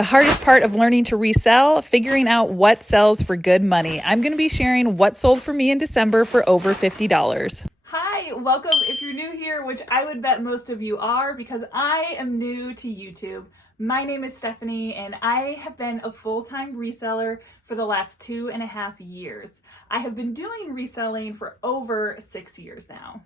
The hardest part of learning to resell, figuring out what sells for good money. I'm going to be sharing what sold for me in December for over $50. Hi, welcome if you're new here, which I would bet most of you are because I am new to YouTube. My name is Stephanie and I have been a full-time reseller for the last 2.5 years. I have been doing reselling for over 6 years now.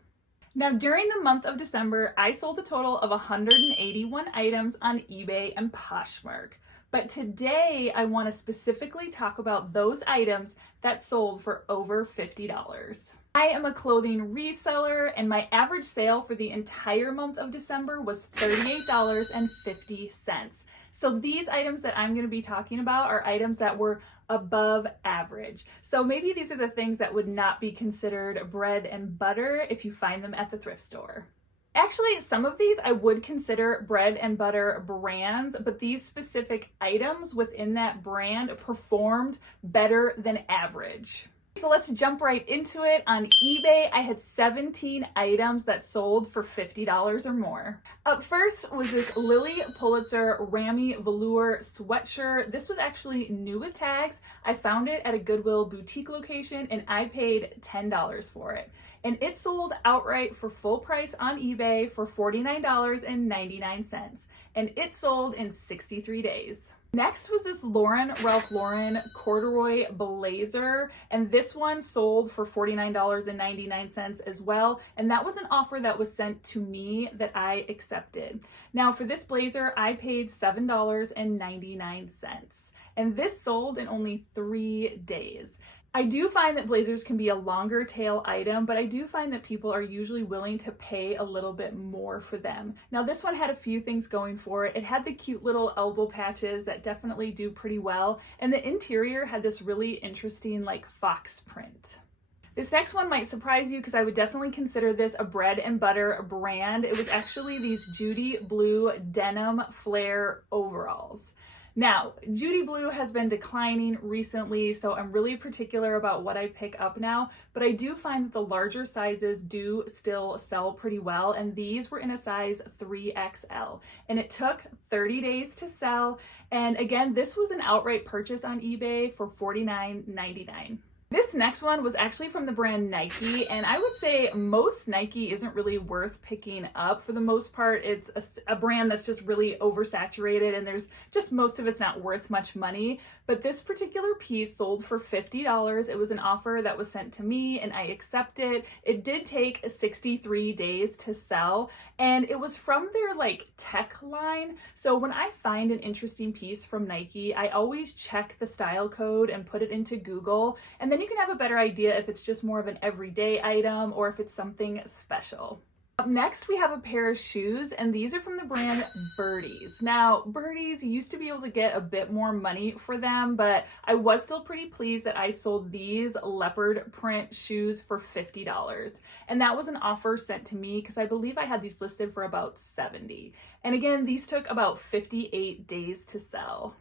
Now, during the month of December, I sold a total of 181 items on eBay and Poshmark. But today, I want to specifically talk about those items that sold for over $50. I am a clothing reseller, and my average sale for the entire month of December was $38.50. So these items that I'm going to be talking about are items that were above average. So maybe these are the things that would not be considered bread and butter if you find them at the thrift store. Actually, some of these I would consider bread and butter brands, but these specific items within that brand performed better than average. So let's jump right into it. On eBay, I had 17 items that sold for $50 or more. Up first was this Lily Pulitzer Rami Velour sweatshirt. This was actually new with tags. I found it at a Goodwill boutique location and I paid $10 for it. And it sold outright for full price on eBay for $49.99. And it sold in 63 days. Next was this Ralph Lauren corduroy blazer, and this one sold for $49.99 as well, and that was an offer that was sent to me that I accepted. Now for this blazer, I paid $7.99, and this sold in only 3 days. I do find that blazers can be a longer tail item, but I do find that people are usually willing to pay a little bit more for them. Now this one had a few things going for it. It had the cute little elbow patches that definitely do pretty well, and the interior had this really interesting like fox print. This next one might surprise you because I would definitely consider this a bread and butter brand. It was actually these Judy Blue denim flare overalls. Now, Judy Blue has been declining recently, so I'm really particular about what I pick up now, but I do find that the larger sizes do still sell pretty well, and these were in a size 3XL, and it took 30 days to sell, and again, this was an outright purchase on eBay for $49.99. This next one was actually from the brand Nike, and I would say most Nike isn't really worth picking up. For the most part, it's a brand that's just really oversaturated and there's just most of it's not worth much money. But this particular piece sold for $50. It was an offer that was sent to me and I accepted. It did take 63 days to sell, and it was from their like tech line. So when I find an interesting piece from Nike, I always check the style code and put it into Google, and then you can have a better idea if it's just more of an everyday item or if it's something special. Up next, we have a pair of shoes, and these are from the brand Birdies. Now, Birdies used to be able to get a bit more money for them, but I was still pretty pleased that I sold these leopard print shoes for $50. And that was an offer sent to me because I believe I had these listed for about $70. And again, these took about 58 days to sell.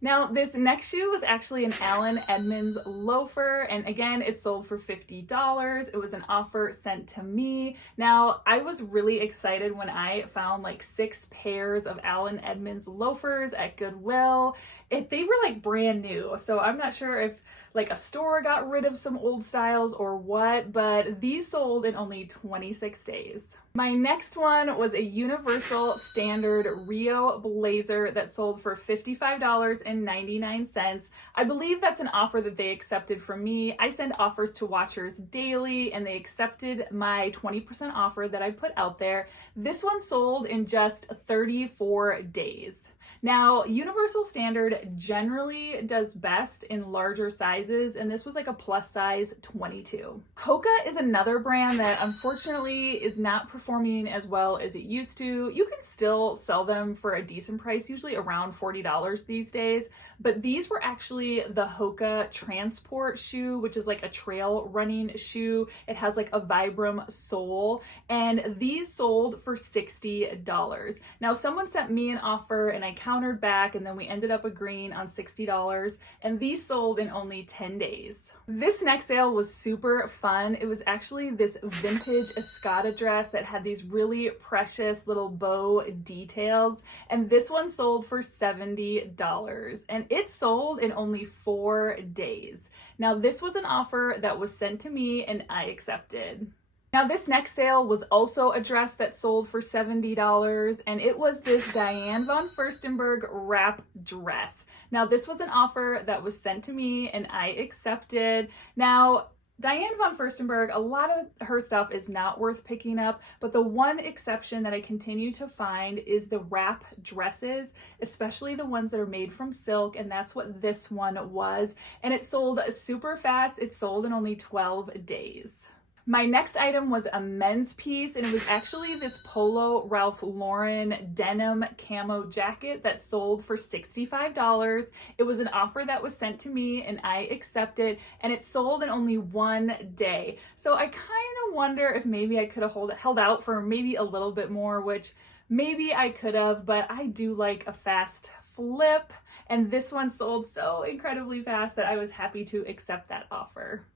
Now, this next shoe was actually an Allen Edmonds loafer, and again, it sold for $50. It was an offer sent to me. Now, I was really excited when I found like 6 pairs of Allen Edmonds loafers at Goodwill. They were like brand new, so I'm not sure if like a store got rid of some old styles or what, but these sold in only 26 days. My next one was a Universal Standard Rio blazer that sold for $55.99. I believe that's an offer that they accepted from me. I send offers to watchers daily and they accepted my 20% offer that I put out there. This one sold in just 34 days. Now, Universal Standard generally does best in larger sizes, and this was like a plus size 22. Hoka is another brand that unfortunately is not performing as well as it used to. You can still sell them for a decent price, usually around $40 these days, but these were actually the Hoka Transport shoe, which is like a trail running shoe. It has like a Vibram sole, and these sold for $60. Now, someone sent me an offer and I counted countered back, and then we ended up agreeing on $60, and these sold in only 10 days. This next sale was super fun. It was actually this vintage Escada dress that had these really precious little bow details, and this one sold for $70, and it sold in only 4 days. Now, this was an offer that was sent to me and I accepted. Now, this next sale was also a dress that sold for $70, and it was this Diane von Furstenberg wrap dress. Now, this was an offer that was sent to me and I accepted. Now, Diane von Furstenberg, a lot of her stuff is not worth picking up, but the one exception that I continue to find is the wrap dresses, especially the ones that are made from silk, and that's what this one was. And it sold super fast. It sold in only 12 days. My next item was a men's piece, and it was actually this Polo Ralph Lauren denim camo jacket that sold for $65. It was an offer that was sent to me and I accepted, and it sold in only 1 day. So I kind of wonder if maybe I could have held out for maybe a little bit more, which maybe I could have, but I do like a fast flip, and this one sold so incredibly fast that I was happy to accept that offer.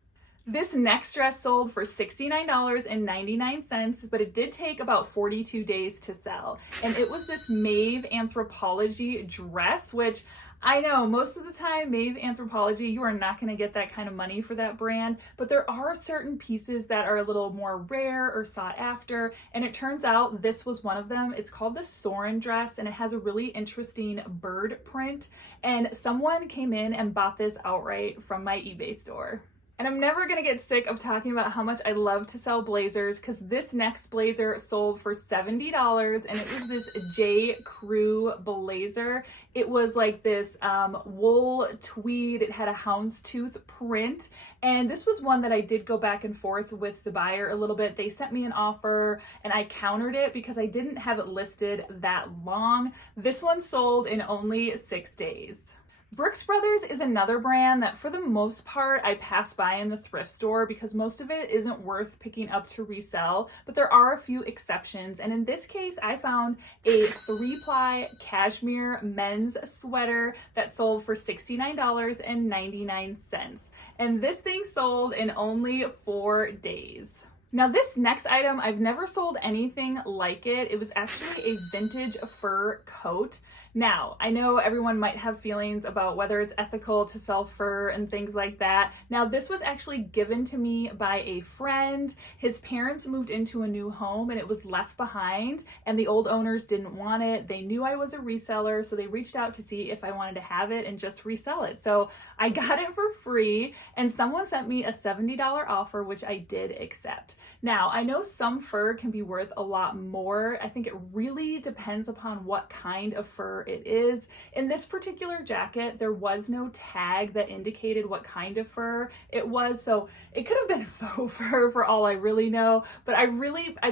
This next dress sold for $69.99, but it did take about 42 days to sell. And it was this Maeve Anthropologie dress, which I know most of the time, Maeve Anthropologie, you are not going to get that kind of money for that brand, but there are certain pieces that are a little more rare or sought after, and it turns out this was one of them. It's called the Soren dress, and it has a really interesting bird print, and someone came in and bought this outright from my eBay store. And I'm never gonna get sick of talking about how much I love to sell blazers, because this next blazer sold for $70, and it was this J. Crew blazer. It was like this wool tweed. It had a houndstooth print, and this was one that I did go back and forth with the buyer a little bit. They sent me an offer, and I countered it because I didn't have it listed that long. This one sold in only 6 days. Brooks Brothers is another brand that for the most part I pass by in the thrift store because most of it isn't worth picking up to resell, but there are a few exceptions. And in this case, I found a 3-ply cashmere men's sweater that sold for $69.99. And this thing sold in only 4 days. Now, this next item, I've never sold anything like it. It was actually a vintage fur coat. Now, I know everyone might have feelings about whether it's ethical to sell fur and things like that. Now, this was actually given to me by a friend. His parents moved into a new home and it was left behind, and the old owners didn't want it. They knew I was a reseller, so they reached out to see if I wanted to have it and just resell it. So I got it for free, and someone sent me a $70 offer, which I did accept. Now, I know some fur can be worth a lot more. I think it really depends upon what kind of fur it is. In this particular jacket, there was no tag that indicated what kind of fur it was, so it could have been faux fur for all I really know, but I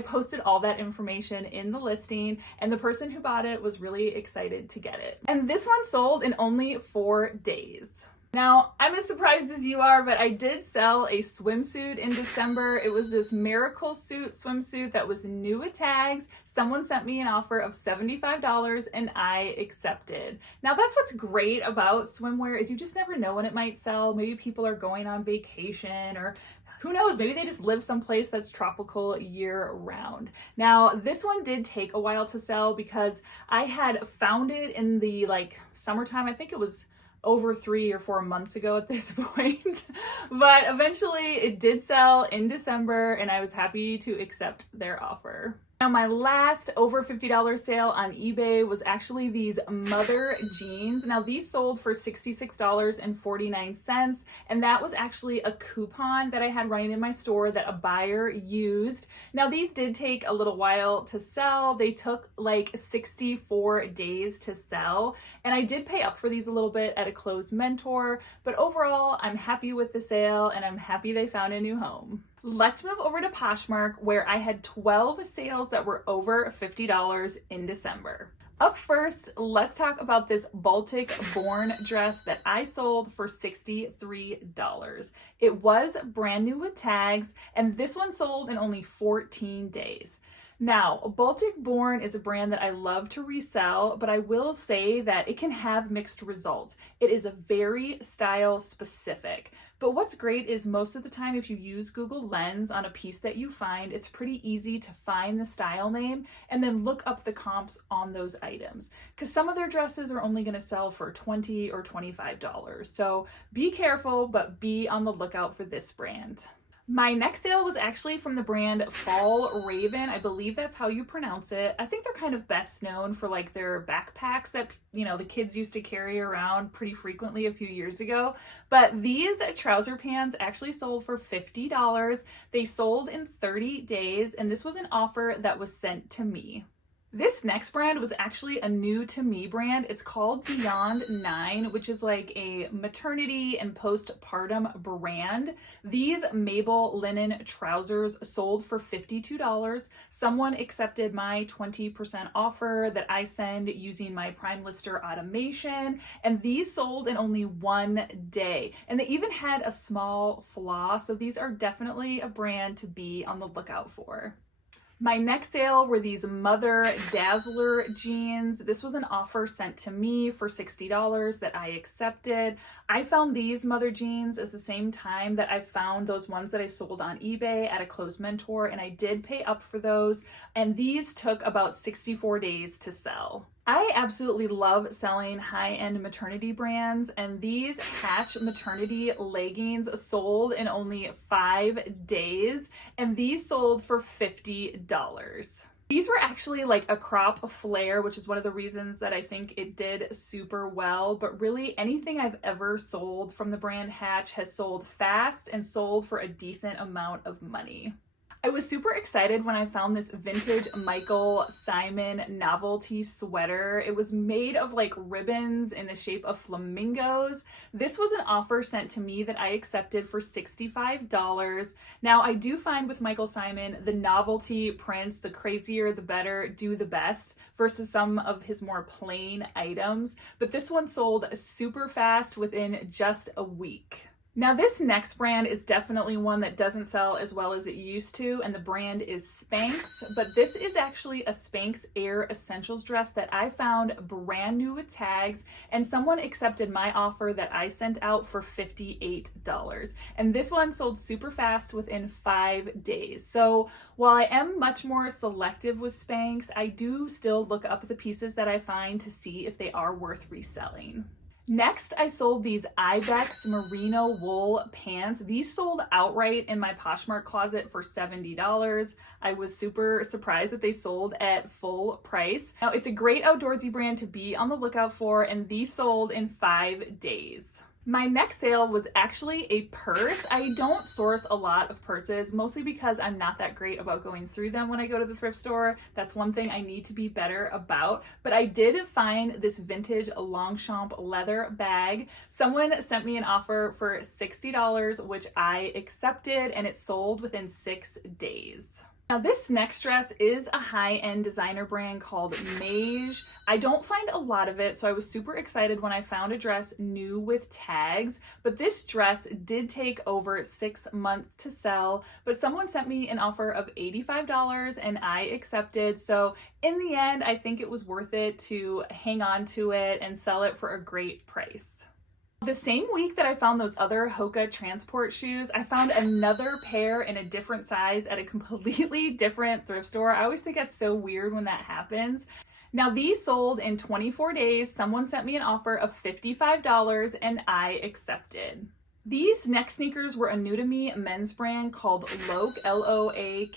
posted all that information in the listing, and the person who bought it was really excited to get it. And this one sold in only 4 days. Now, I'm as surprised as you are, but I did sell a swimsuit in December. It was this Miracle Suit swimsuit that was new with tags. Someone sent me an offer of $75 and I accepted. Now, that's what's great about swimwear is you just never know when it might sell. Maybe people are going on vacation, or who knows, maybe they just live someplace that's tropical year round. Now, this one did take a while to sell because I had found it in the summertime. I think it was over 3 or 4 months ago at this point, but eventually it did sell in December and I was happy to accept their offer. Now, my last over $50 sale on eBay was actually these mother jeans. Now, these sold for $66.49, and that was actually a coupon that I had running in my store that a buyer used. Now, these did take a little while to sell. They took like 64 days to sell, and I did pay up for these a little bit at a closed mentor, but overall, I'm happy with the sale and I'm happy they found a new home. Let's move over to Poshmark, where I had 12 sales that were over $50 in December. Up first, let's talk about this Baltic Born dress that I sold for $63. It was brand new with tags, and this one sold in only 14 days. Now, Baltic Born is a brand that I love to resell, but I will say that it can have mixed results. It is a very style specific. But what's great is most of the time, if you use Google Lens on a piece that you find, it's pretty easy to find the style name and then look up the comps on those items. Because some of their dresses are only going to sell for $20 or $25. So be careful, but be on the lookout for this brand. My next sale was actually from the brand Fall Raven. I believe that's how you pronounce it. I think they're kind of best known for like their backpacks that, the kids used to carry around pretty frequently a few years ago. But these trouser pants actually sold for $50. They sold in 30 days, and this was an offer that was sent to me. This next brand was actually a new to me brand. It's called Beyond 9, which is like a maternity and postpartum brand. These Mabel linen trousers sold for $52. Someone accepted my 20% offer that I send using my Primelister automation, and these sold in only 1 day. And they even had a small flaw, so these are definitely a brand to be on the lookout for. My next sale were these Mother Dazzler jeans. This was an offer sent to me for $60 that I accepted. I found these Mother jeans at the same time that I found those ones that I sold on eBay at a closed mentor, and I did pay up for those, and these took about 64 days to sell. I absolutely love selling high-end maternity brands, and these Hatch maternity leggings sold in only 5 days, and these sold for $50. These were actually like a crop flare, which is one of the reasons that I think it did super well, but really anything I've ever sold from the brand Hatch has sold fast and sold for a decent amount of money. I was super excited when I found this vintage Michael Simon novelty sweater. It was made of like ribbons in the shape of flamingos. This was an offer sent to me that I accepted for $65. Now, I do find with Michael Simon, the novelty prints, the crazier the better, do the best versus some of his more plain items. But this one sold super fast within just a week. Now, this next brand is definitely one that doesn't sell as well as it used to, and the brand is Spanx, but this is actually a Spanx Air Essentials dress that I found brand new with tags, and someone accepted my offer that I sent out for $58. And this one sold super fast within 5 days. So while I am much more selective with Spanx, I do still look up the pieces that I find to see if they are worth reselling. Next, I sold these Ibex merino wool pants. These sold outright in my Poshmark Closet for $70. I was super surprised that they sold at full price. Now, it's a great outdoorsy brand to be on the lookout for, and these sold in 5 days. My next sale was actually a purse. I don't source a lot of purses, mostly because I'm not that great about going through them when I go to the thrift store. That's one thing I need to be better about. But I did find this vintage Longchamp leather bag. Someone sent me an offer for $60, which I accepted, and it sold within 6 days. Now, this next dress is a high-end designer brand called Mage. I don't find a lot of it, so I was super excited when I found a dress new with tags, but this dress did take over 6 months to sell, but someone sent me an offer of $85 and I accepted. So in the end, I think it was worth it to hang on to it and sell it for a great price. The same week that I found those other Hoka transport shoes, I found another pair in a different size at a completely different thrift store. I always think that's so weird when that happens. Now, these sold in 24 days. Someone sent me an offer of $55 and I accepted. These next sneakers were a new to me men's brand called Loake, Loake,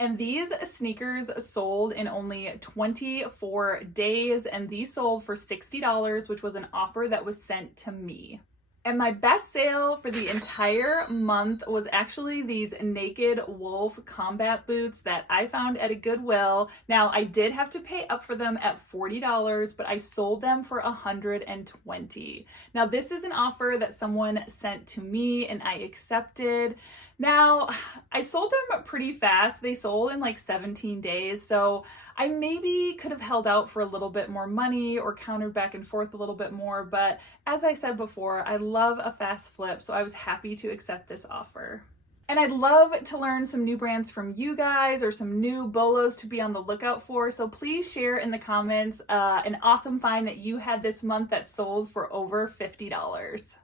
and these sneakers sold in only 24 days, and these sold for $60, which was an offer that was sent to me. And my best sale for the entire month was actually these Naked Wolf combat boots that I found at a Goodwill. Now, I did have to pay up for them at $40, but I sold them for $120. Now, this is an offer that someone sent to me and I accepted. Now, I sold them pretty fast. They sold in like 17 days, so I maybe could have held out for a little bit more money or countered back and forth a little bit more, but as I said before, I love a fast flip, so I was happy to accept this offer. And I'd love to learn some new brands from you guys or some new bolos to be on the lookout for. So please share in the comments an awesome find that you had this month that sold for over $50.